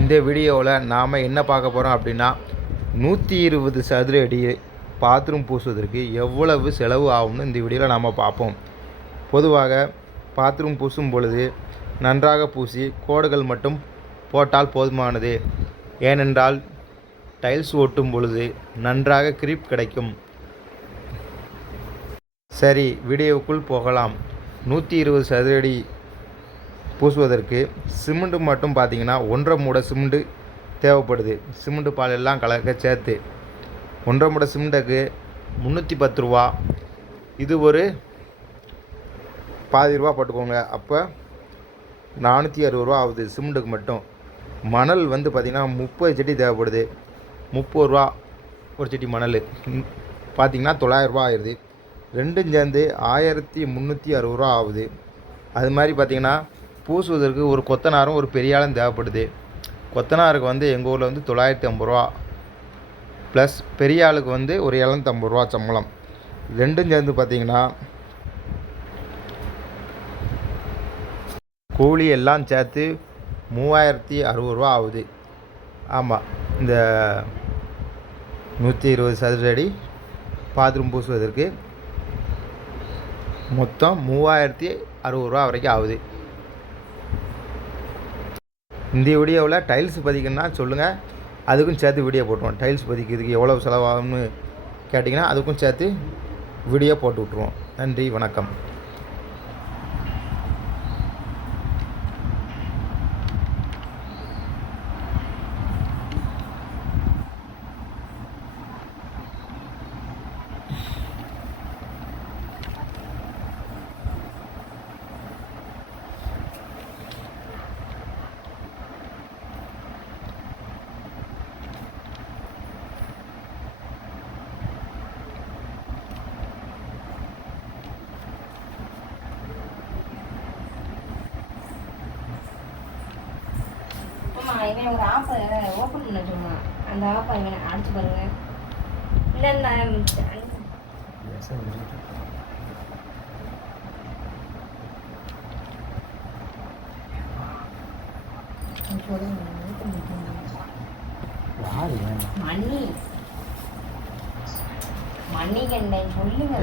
இந்த வீடியோவில் நாம் என்ன பார்க்க போகிறோம் அப்படின்னா 120 சதுர அடி பாத்ரூம் பூசுவதற்கு எவ்வளவு செலவு ஆகும்னு இந்த வீடியோவில் நாம் பார்ப்போம். பொதுவாக பாத்ரூம் பூசும் பொழுது நன்றாக பூசி கோடுகள் மட்டும் போட்டால் போதுமானது. ஏனென்றால் டைல்ஸ் ஒட்டும் பொழுது நன்றாக கிரிப் கிடைக்கும். சரி, வீடியோவுக்குள் போகலாம். 120 சதுர அடி பூசுவதற்கு சிமெண்ட்டு மட்டும் பார்த்திங்கன்னா 1.5 மூடை சிமெண்ட்டு தேவைப்படுது. சிமெண்ட்டு பால் எல்லாம் கலக்க சேர்த்து 1.5 மூடை சிமெண்ட்டுக்கு 310 ரூபா. இது ஒரு பாதி ரூபா போட்டுக்கோங்க. அப்போ 460 ரூபா ஆகுது சிமெண்ட்டுக்கு மட்டும். மணல் வந்து பார்த்திங்கன்னா 30 சட்டி தேவைப்படுது. 30 ரூபா ஒரு சட்டி மணல் பார்த்திங்கன்னா 900 ரூபா ஆயிடுது. ரெண்டும் சேர்ந்து 1360 ரூபா ஆகுது. அது மாதிரி பார்த்திங்கன்னா பூசுவதற்கு ஒரு கொத்தனாரும் ஒரு பெரிய ஆளும் தேவைப்படுது. கொத்தனாருக்கு வந்து எங்கள் ஊரில் வந்து 950 ரூபா ப்ளஸ் பெரிய ஆளுக்கு வந்து ஒரு 750 ரூபா சம்பளம். ரெண்டும் சேர்ந்து பார்த்திங்கன்னா கூலி எல்லாம் சேர்த்து 3060 ரூபா ஆகுது. ஆமாம், இந்த 120 சதுர அடி பாத்ரூம் பூசுவதற்கு மொத்தம் 3060 ரூபா வரைக்கும் ஆகுது. இந்த வீடியோவில் டைல்ஸ் பதிக்கணும்னா சொல்லுங்கள், அதுக்கும் சேர்த்து வீடியோ போட்டுருவோம். டைல்ஸ் பதிக்கிறதுக்கு எவ்வளோ செலவாகும்னு கேட்டிங்கன்னா அதுக்கும் சேர்த்து வீடியோ போட்டு விட்ருவோம். நன்றி, வணக்கம். இவன் ஒரு ஆப்பை ஓப்பன் பண்ண சும்மா அந்த ஆப்பை இவன் அடிச்சு பாருங்க. இல்லை மணி மணி கண்டேன் சொல்லுங்க.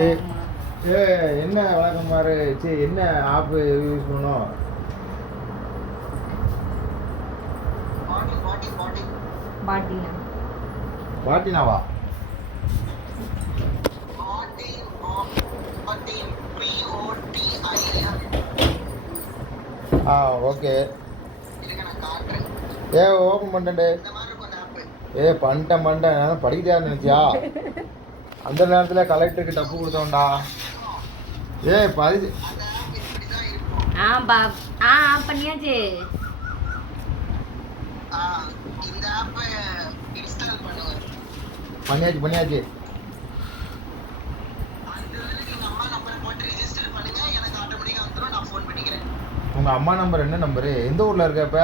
என்ன வழக்கம் பாரு. சரி, என்ன ஆப்பு யூஸ் பண்ணோம்? பாட்டினாவா? ஓகே. ஓப்பன் பண்ணிட்டேன். பண்ணிட்டேன். நான் படிக்கிட்டே நினைச்சியா? அந்த நேரத்தில் கலெக்டருக்கு தப்பு கொடுத்தோம்டா. பதி பண்ணியாச்சு. பண்ணியாச்சு. உங்க அம்மா நம்பர் என்ன நம்பரு? எந்த ஊர்ல இருக்க? இப்ப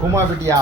குமாபேட்டியா?